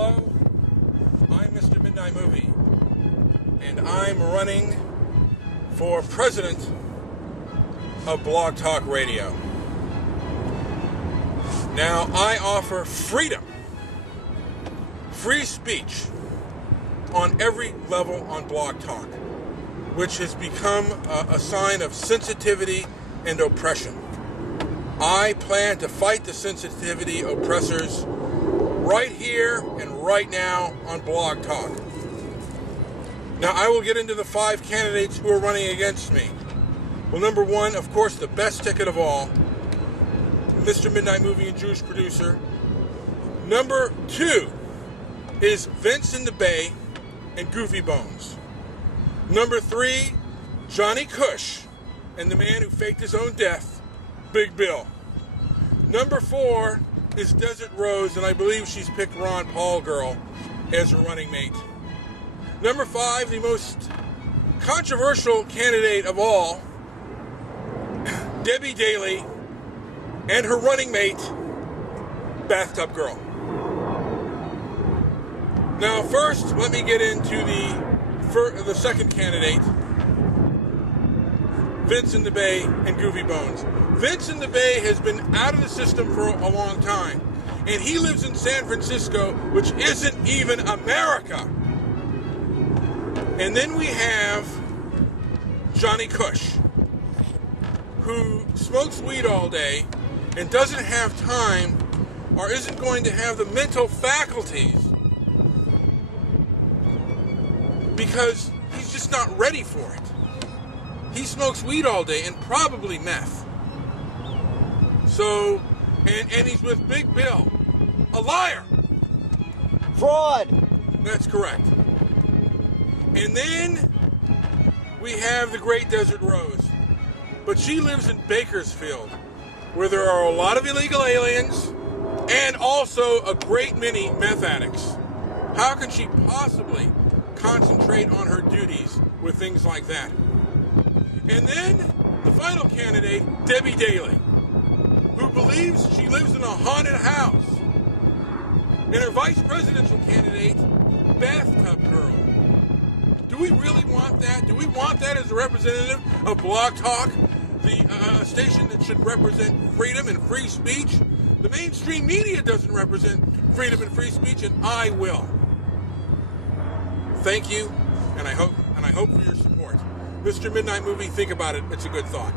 Hello, I'm Mr. Midnight Movie, and I'm running for president of Blog Talk Radio. Now, I offer freedom, free speech on every level on Blog Talk, which has become a sign of sensitivity and oppression. I plan to fight the sensitivity oppressors right here and right now on Blog Talk. Now, I will get into the 5 candidates who are running against me. Well, number 1, of course, the best ticket of all, Mr. Midnight Movie and Jewish producer. Number 2 is Vince in the Bay and Goofy Bones. Number 3, Johnny Cush and the man who faked his own death, Big Bill. Number 4 is Desert Rose, and I believe she's picked Ron Paul girl as her running mate. Number 5, the most controversial candidate of all, Debbie Daly and her running mate, Bathtub Girl. Now, first, let me get into the second candidate, Vince in the Bay and Goofy Bones. Vince in the Bay has been out of the system for a long time, and he lives in San Francisco, which isn't even America. And then we have Johnny Cush, who smokes weed all day and doesn't have time or isn't going to have the mental faculties because he's just not ready for it. He smokes weed all day and probably meth. So, and he's with Big Bill, a liar. Fraud. That's correct. And then we have the great Desert Rose. But she lives in Bakersfield, where there are a lot of illegal aliens and also a great many meth addicts. How can she possibly concentrate on her duties with things like that? And then the final candidate, Debbie Daly, who believes she lives in a haunted house. And her vice presidential candidate, Bathtub Girl. Do we really want that? Do we want that as a representative of Blog Talk, the station that should represent freedom and free speech? The mainstream media doesn't represent freedom and free speech, and I will. Thank you, and I hope for your support. Mr. Midnight Movie, think about it. It's a good thought.